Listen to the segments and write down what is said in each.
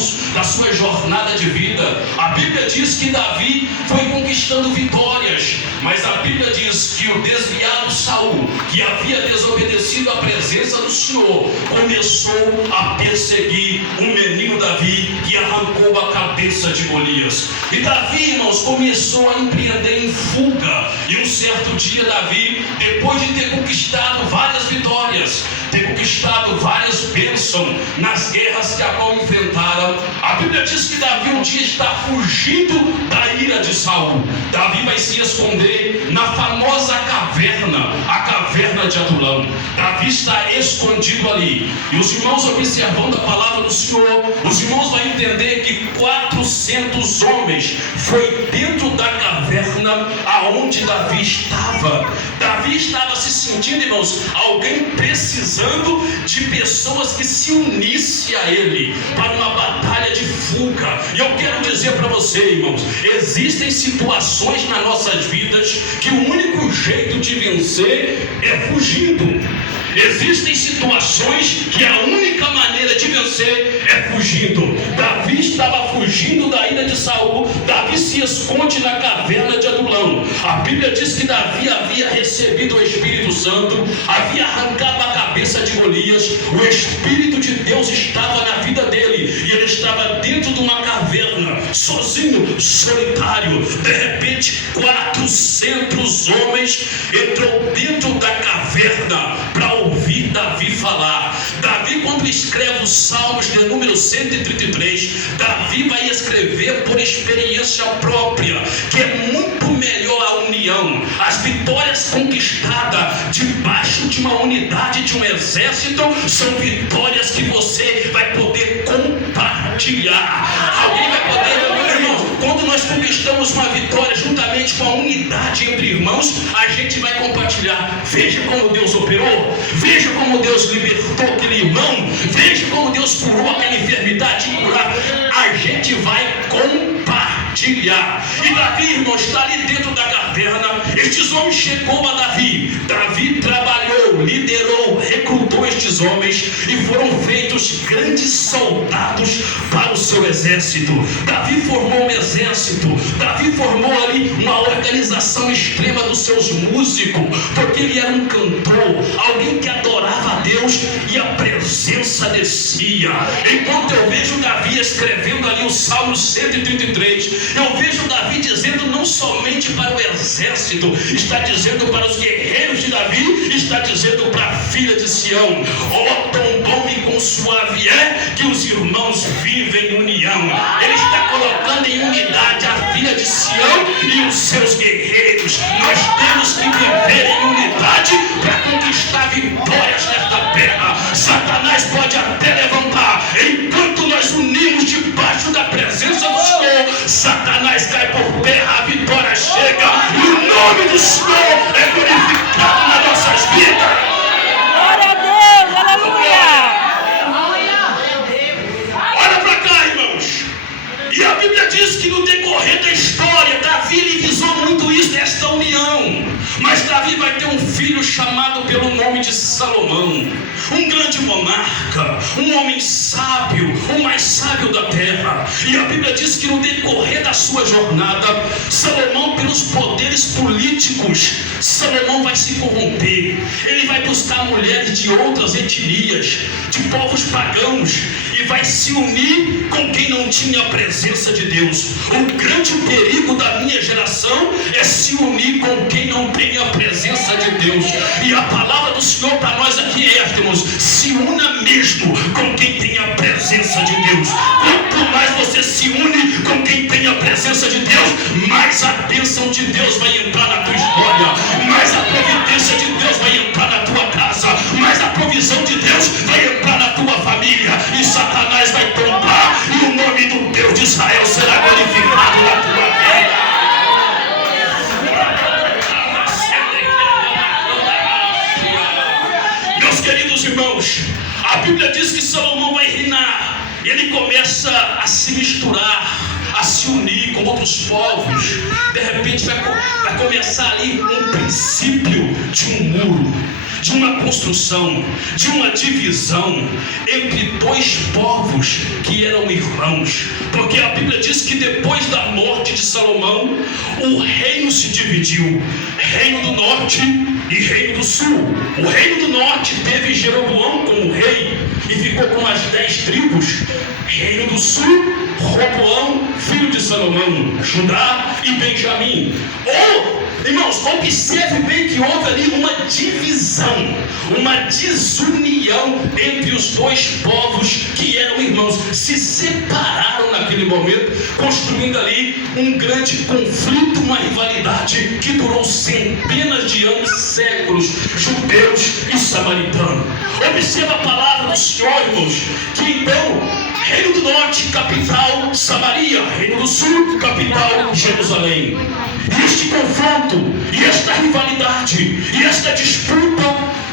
percurso, da sua jornada de vida. A Bíblia diz que Davi foi conquistando vitórias, mas a Bíblia diz que o desviado Saul, que havia desobedecido à presença do Senhor, começou a perseguir o menino Davi, que arrancou a cabeça de Golias. E Davi, irmãos, começou a empreender em fuga. E um certo dia Davi, depois de ter conquistado várias vitórias, ter conquistado várias bênçãos nas guerras que a qual enfrentaram, a Bíblia diz que Davi um dia está fugindo da ira de Saul. Davi vai se esconder na famosa caverna, a caverna de Adulão. Davi está escondido ali. E os irmãos, observando a palavra do Senhor, os irmãos vão entender que 400 homens foi dentro da caverna aonde Davi estava. Davi estava se sentindo, irmãos, alguém precisando de pessoas que se unissem a ele para uma batalha de fuga. E eu quero dizer para você, irmãos, existem situações nas nossas vidas que o único jeito de vencer é fugindo. Existem situações que a única maneira de vencer é fugindo. Davi estava fugindo da ira de Saul. Davi se esconde na caverna de Adulão. A Bíblia diz que Davi havia recebido o Espírito Santo, havia arrancado a cabeça de Golias. O Espírito de Deus estava na vida dele e ele estava dentro de uma caverna, sozinho, solitário. De repente, 400 homens entrou dentro da caverna para ouvir Davi falar. Davi, quando escreve os Salmos de número 133, Davi vai escrever por experiência própria que é muito melhor a união. As vitórias conquistadas debaixo de uma unidade de um exército são vitórias que você vai poder compartilhar. Alguém vai poder, irmãos, quando nós conquistamos uma vitória juntamente com a unidade entre irmãos, a gente vai compartilhar. Veja como Deus operou, veja como Deus libertou aquele irmão, veja como Deus curou aquela enfermidade incurada. A gente vai compartilhar. E Davi, irmão, está ali dentro da caverna. Estes homens chegou a Davi. Davi trabalhou, liderou, recrutou estes homens e foram feitos grandes soldados para o seu exército. Davi formou um exército. Davi formou ali uma organização extrema dos seus músicos, porque ele era um cantor, alguém que adorava a Deus e a presença descia. Enquanto eu vejo Davi escrevendo ali o Salmo 133, eu vejo Davi dizendo não somente para o exército, está dizendo para os guerreiros de Davi, está dizendo para a filha de Sião: ó, tão bom e quão suave é que os irmãos vivem em união. Ele está colocando em unidade a filha de Sião e os seus guerreiros. Nós temos que viver em unidade para conquistar vitórias nesta terra. Satanás pode até levantar, enquanto nós unimos debaixo da presença do Senhor, Satanás cai por terra, a vitória chega e o nome do Senhor é glorificado nas nossas vidas. Glória a Deus, aleluia. Olha para cá, irmãos. E a Bíblia diz que no decorrer da história, Davi ele visou muito isso, esta união. Mas Davi vai ter um filho chamado pelo nome de Salomão, um grande monarca, um homem sábio, o mais sábio da terra. E a Bíblia diz que no decorrer da sua jornada, Salomão, pelos poderes políticos, Salomão vai se corromper. Ele vai buscar mulheres de outras etnias, de povos pagãos, e vai se unir com quem não tinha a presença de Deus. O grande perigo da minha geração é se unir com quem não tem a presença de Deus. E a palavra do Senhor para nós aqui é, irmãos, se una mesmo com quem tem a presença de Deus. Quanto mais você se une com quem tem a presença de Deus, mais a bênção de Deus vai entrar na tua história, mais a providência de Deus vai entrar na tua casa, mais a provisão de Deus vai entrar na tua família, e Satanás vai tombar, e o nome do Deus de Israel será glorificado na tua vida. Meus queridos irmãos, a Bíblia diz que Salomão vai reinar, e ele começa a se misturar, a se unir com outros povos. De repente vai começar ali um princípio de um muro. de uma construção, de uma divisão entre dois povos que eram irmãos, porque a Bíblia diz que depois da morte de Salomão, o reino se dividiu, reino do norte e reino do sul. O reino do norte teve Jeroboão como rei e ficou com as 10 tribos. Reino do sul, Roboão, filho de Salomão, Judá e Benjamim. Irmãos, observe bem que houve ali uma divisão, uma desunião entre os dois povos que eram irmãos. Se separaram naquele momento, construindo ali um grande conflito, uma rivalidade que durou centenas de anos, séculos, judeus e samaritanos. Observa a palavra do Senhor, irmãos, que então Reino do Norte, capital Samaria. Reino do Sul, capital Jerusalém. E este confronto, e esta rivalidade, e esta disputa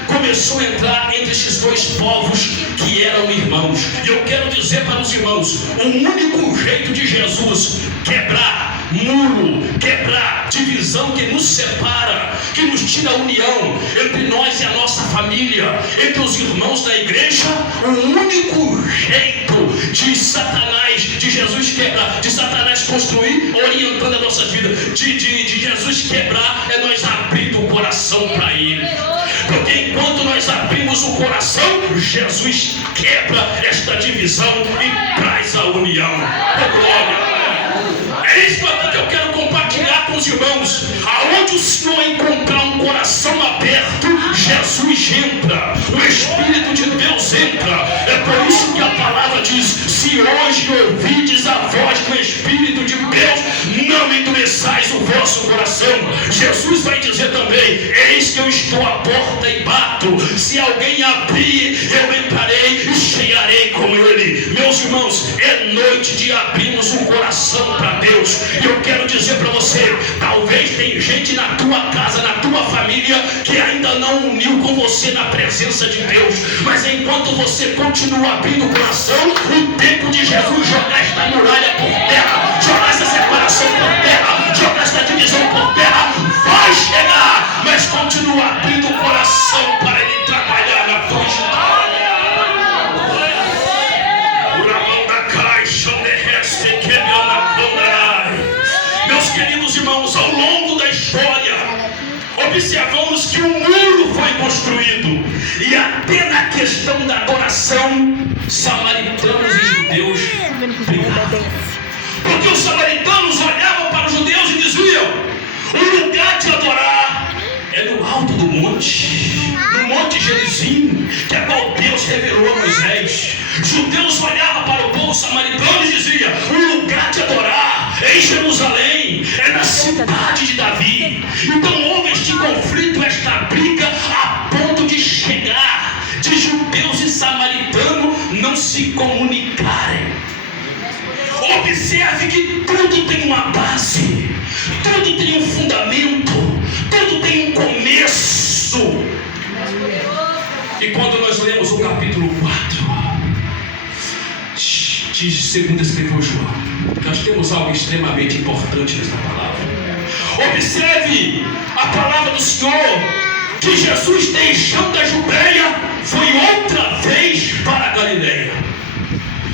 começou a entrar entre esses dois povos que eram irmãos. E eu quero dizer para os irmãos, o único jeito de Jesus quebrar muro, quebrar divisão que nos separa, que nos tira a união entre nós e a nossa família, entre os irmãos da igreja, o único jeito de Satanás, de Jesus quebrar, de Satanás construir, orientando a nossa vida, de Jesus quebrar, é nós abrir o coração para Ele. Porque enquanto nós abrimos o coração, Jesus quebra esta divisão e traz a união. Oh, glória! É isso aqui que eu quero compartilhar com os irmãos. Aonde o Senhor encontrar um coração aberto, Jesus entra, o Espírito de Deus entra. É por isso que a palavra diz: se hoje ouvides a voz do Espírito de Deus, não endureçais o vosso coração. Jesus vai dizer também: eis que eu estou à porta e bato. Se alguém abrir, eu entrarei e chegarei com ele. Meus irmãos, é noite de abrirmos o coração para Deus. E eu quero dizer para você, talvez tem gente na tua casa, na tua família, que ainda não uniu com você na presença de Deus. Mas enquanto você continua abrindo o coração, o tempo de Jesus jogar esta muralha por terra, jogar essa separação por terra, jogar esta divisão por terra, vai chegar. Mas continua abrindo o coração para Ele trabalhar na tua história. Meus queridos irmãos, ao longo da história, observamos que um muro foi construído, e até na questão da adoração, samaritanos e judeus brigavam. Porque os samaritanos olhavam para os judeus e diziam: o lugar de adorar é no alto do monte, no monte Gerizim, que é qual Deus revelou a Moisés. Judeus olhavam para o povo samaritano e diziam: o lugar de adorar é em Jerusalém, é na cidade de Davi. Então houve este conflito, esta briga, a ponto de chegar de judeus e samaritanos não se comunicarem. Observe que tudo tem uma base, tudo tem um fundamento, tudo tem um começo. E quando nós lemos o capítulo 4 de 2 escreveu João, nós temos algo extremamente importante nesta palavra. Observe a palavra do Senhor, que Jesus, deixando a Judeia, foi outra vez para a Galileia.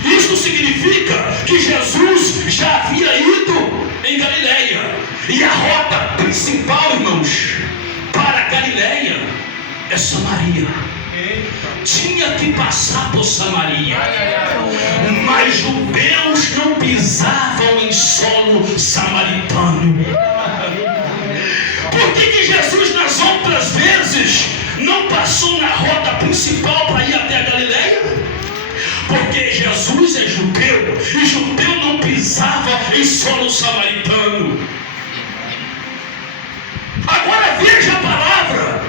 Isso significa que Jesus já havia ido em Galileia, e a rota principal, irmãos, para a Galileia é Samaria. Tinha que passar por Samaria, mas judeus não pisavam em solo samaritano. Por que Jesus nas outras vezes não passou na rota principal para ir até a Galileia? Porque Jesus é judeu, e judeu não pisava em solo samaritano. Agora veja a palavra: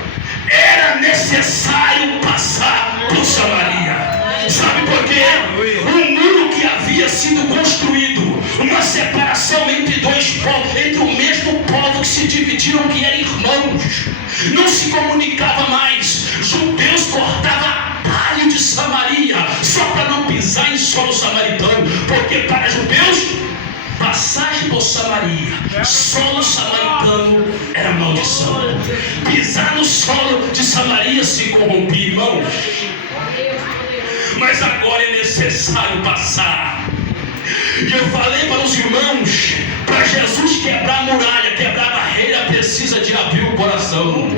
era necessário passar por Samaria. Sabe por quê? Um muro que havia sido construído, uma separação entre dois povos, entre o mesmo povo que se dividiram, que eram irmãos, não se comunicava mais. Judeus cortavam atalho de Samaria só para não pisar em solo samaritano, porque para judeus Passagem por Samaria, solo samaritano era maldição. Pisar no solo de Samaria se corrompia, irmãos. Mas agora é necessário passar. E eu falei para os irmãos, para Jesus quebrar a muralha, quebrar a barreira, precisa de abrir o coração.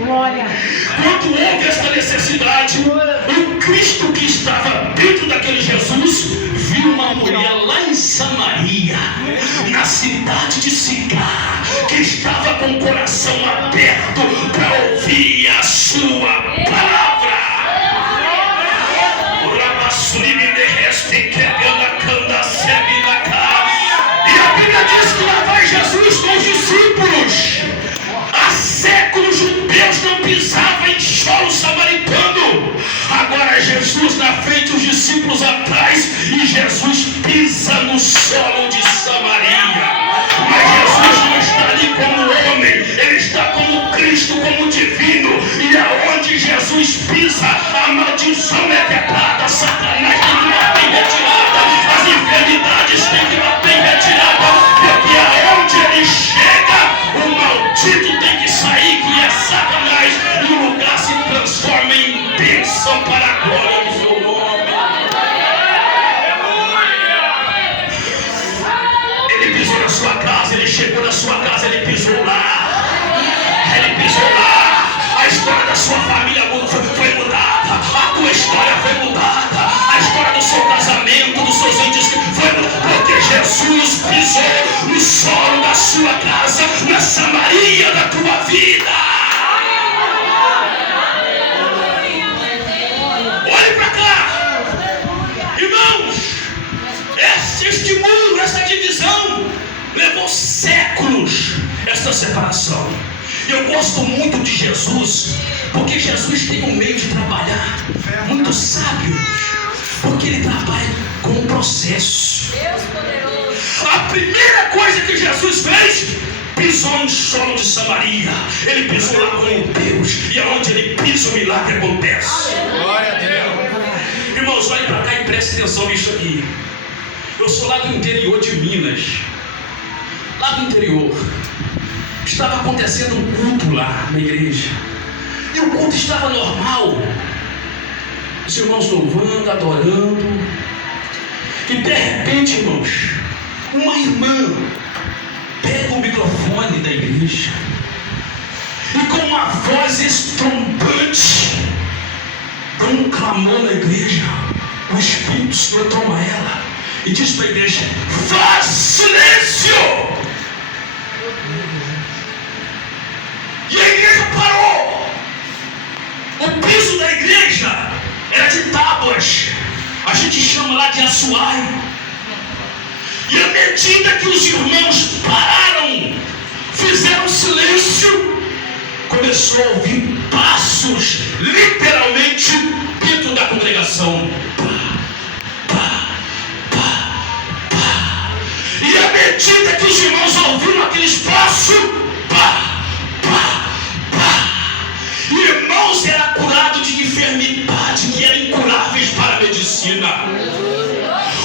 Quando houve esta necessidade, o Cristo que estava dentro daquele Jesus viu uma mulher lá em Samaria, na cidade de Sicar, que estava com o coração aberto para ouvir a sua palavra. E a Bíblia diz que lá vai Jesus com os discípulos. Há séculos judeus não pisavam em solo samaritano. Agora Jesus na frente, os discípulos atrás, e Jesus pisa no solo de Samaria. Mas Jesus não está ali como homem, ele está como Cristo, como divino. E aonde Jesus pisa, a maldição é quebrada, Satanás tem que bater retirada, as enfermidades têm que bater retirada, porque aonde ele chega, o maldito tem que sair, que é Satanás, e o lugar se transforma em bênção para a glória do seu nome. Ele pisou na sua casa, ele chegou na sua casa, ele pisou lá. Ele pisou lá. A história da sua família foi mudada. A tua história foi mudada. A história do seu casamento, dos seus índios foi mudada. Porque Jesus pisou no solo da sua casa, na Samaria da tua vida. Olhe para cá, irmãos. Este muro, essa divisão levou séculos, esta separação. Eu gosto muito de Jesus, porque Jesus tem um meio de trabalhar muito sábio, porque ele trabalha com um processo. A primeira coisa que Jesus fez, pisou em solo de Samaria. Ele pisou lá com Deus, e aonde ele pisa, o milagre acontece. Glória a Deus. Irmãos, olhem para cá e prestem atenção nisso aqui. Eu sou lá do interior de Minas, lá do interior. Estava acontecendo um culto lá na igreja, e o culto estava normal, os irmãos louvando, adorando, e de repente, irmãos, uma irmã pega o microfone da igreja e com uma voz estrombante dá um clamor na igreja. O Espírito Senhor toma ela e diz para a igreja: faz silêncio! E a igreja parou. O piso da igreja era de tábuas, a gente chama lá de assoalho. E à medida que os irmãos pararam, fizeram silêncio, começou a ouvir passos, literalmente, dentro da congregação. E à medida que os irmãos ouviram aqueles passos, irmãos era curado de enfermidade que eram incuráveis para a medicina.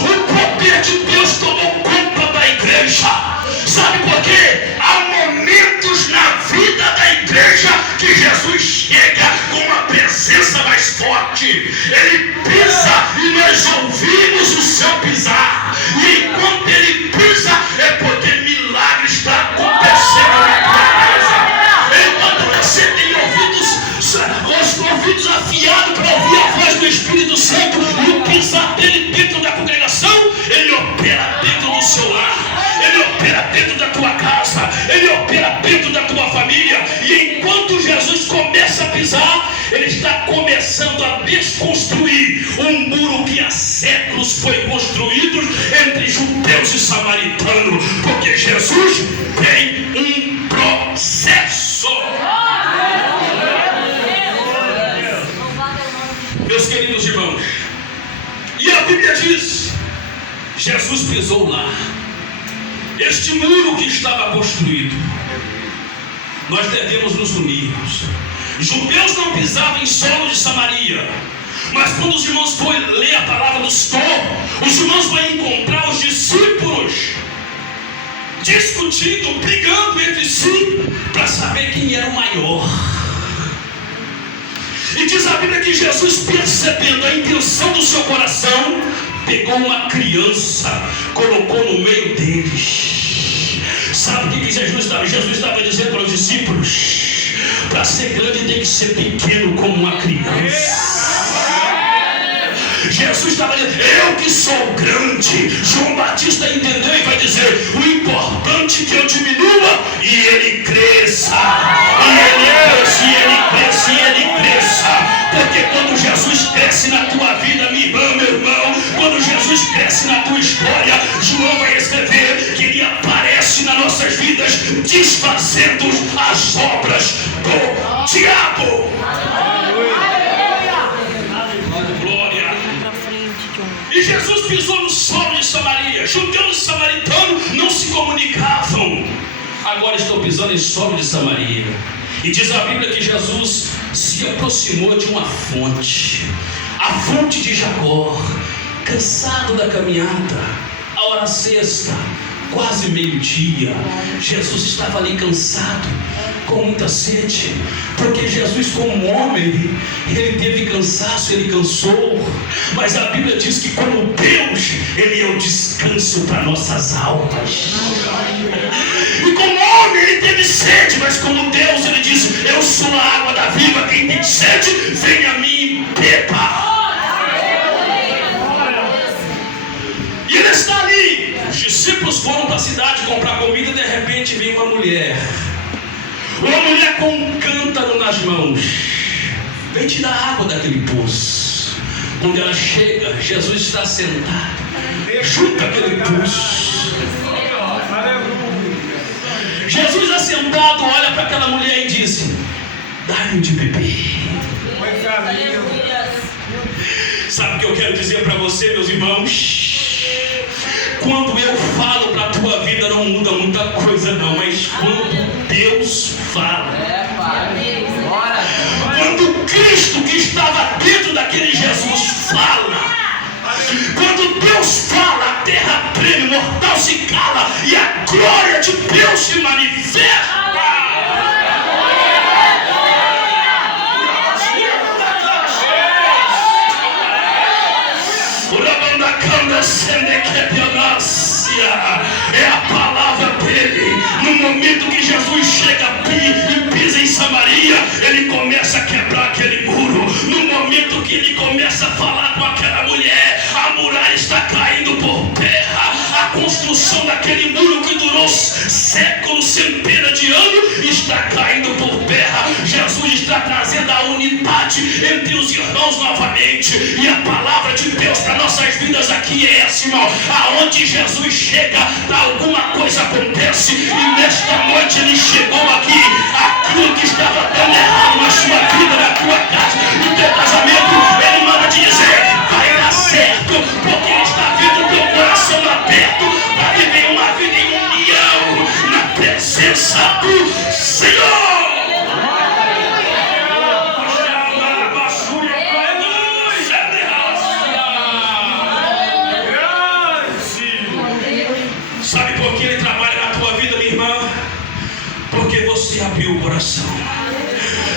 O poder de Deus tomou conta da igreja. Sabe por quê? Há momentos na vida da igreja que Jesus chega com uma presença mais forte. Ele pisa e nós ouvimos o seu pisar. E enquanto ele pisa, é porque milagre está acontecendo na tua casa. Enquanto você tem ouvidos afiados para ouvir a voz do Espírito Santo e o pisar dele dentro da congregação, ele opera dentro do seu lar, ele opera dentro da tua casa, ele opera dentro da tua família. E enquanto Jesus começa a pisar, ele está começando a desconstruir um muro que há séculos foi construído entre judeus e samaritanos, porque Jesus tem um processo. Meus queridos irmãos, e a Bíblia diz: Jesus pisou lá, este muro que estava construído. Nós devemos nos unirmos. Judeus não pisavam em solo de Samaria, mas quando os irmãos forem ler a palavra do Senhor, os irmãos vão encontrar os discípulos discutindo, brigando entre si para saber quem era o maior. E diz a Bíblia que Jesus, percebendo a intenção do seu coração, pegou uma criança, colocou no meio deles. Sabe o que Jesus estava dizendo para os discípulos? Para ser grande tem que ser pequeno como uma criança. Jesus estava dizendo, eu que sou grande. João Batista entendeu e vai dizer, o importante é que eu diminua e ele cresça. E ele cresça, e ele cresça, e ele cresça. Porque quando Jesus cresce na tua vida, minha irmã, meu irmão, quando Jesus cresce na tua história, João vai escrever que ele aparece nas nossas vidas, desfazendo as obras do diabo. E Jesus pisou no solo de Samaria. Judeus e samaritanos não se comunicavam. Agora estou pisando em solo de Samaria. E diz a Bíblia que Jesus se aproximou de uma fonte, a fonte de Jacó. Cansado da caminhada, a hora sexta, quase meio-dia, Jesus estava ali cansado, com muita sede, porque Jesus, como homem, ele teve cansaço, ele cansou, mas a Bíblia diz que como Deus, ele é o descanso para nossas almas. E como homem ele teve sede, mas como Deus ele diz, eu sou a água da vida, quem tem sede, venha a mim e beba. E ele está ali. Os discípulos foram para a cidade comprar comida e de repente vem uma mulher com um cântaro nas mãos, vem tirar água daquele poço. Quando ela chega, Jesus está sentado junto àquele poço. Jesus assentado olha para aquela mulher e diz, dá-lhe de beber. Sabe o que eu quero dizer para você, meus irmãos? Quando eu falo para a tua vida não muda muita coisa não, mas quando Deus fala, quando Cristo que estava dentro daquele Jesus fala, quando Deus fala, a terra treme, o mortal se cala e a glória de Deus se manifesta. É a palavra dele. No momento que Jesus chega e pisa em Samaria, ele começa a quebrar aquele muro. No momento que ele começa a falar com aquela mulher, a muralha está caindo por terra. A construção daquele muro que durou séculos, centenas de anos, está caindo por terra. Jesus está trazendo a unidade entre os irmãos novamente. E a palavra de Deus para nossas vidas aqui é essa, irmão. Aonde Jesus chega, alguma coisa acontece. E nesta noite ele chegou aqui. Aquilo que estava dando errado na sua vida, na tua casa, no teu casamento, ele manda te dizer, vai dar certo, porque ele está vendo o teu coração aberto para viver uma vida em união na presença do Senhor. Sabe por que ele trabalha na tua vida, minha irmã? Porque você abriu o coração.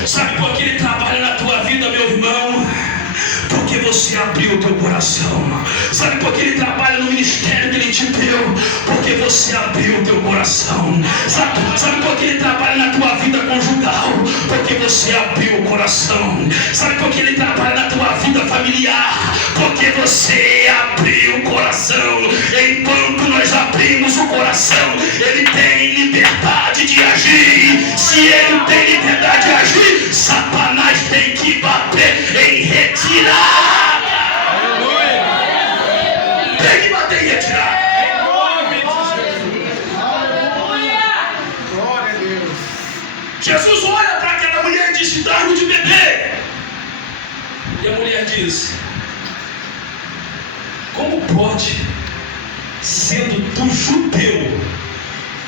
Sabe por que ele trabalha na tua vida, meu irmão? Porque você abriu o teu coração. Sabe por que ele trabalha no ministério que ele te deu? Porque você abriu o teu coração. Sabe por que ele trabalha na tua vida conjugal? Porque você abriu o coração. Sabe por que ele trabalha na tua vida familiar? Porque você abriu o coração. Enquanto nós abrimos o coração, ele tem liberdade de agir. Se ele tem liberdade de agir, Satanás tem que bater em retirada. Tem que bater em retirada. Jesus olha para aquela mulher e diz, dá-lhe de beber. E a mulher diz, como pode, sendo tu judeu,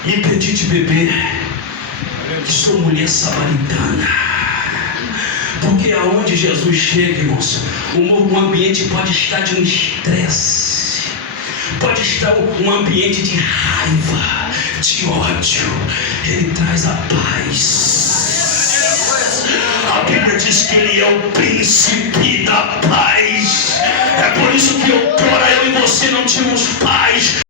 me pedir de beber, que sou mulher samaritana? Porque aonde Jesus chega, irmãos, o ambiente pode estar de um estresse, pode estar um ambiente de raiva, de ódio. Ele traz a paz. A Bíblia diz que Ele é o príncipe da paz. É por isso que outrora eu e você não tínhamos paz.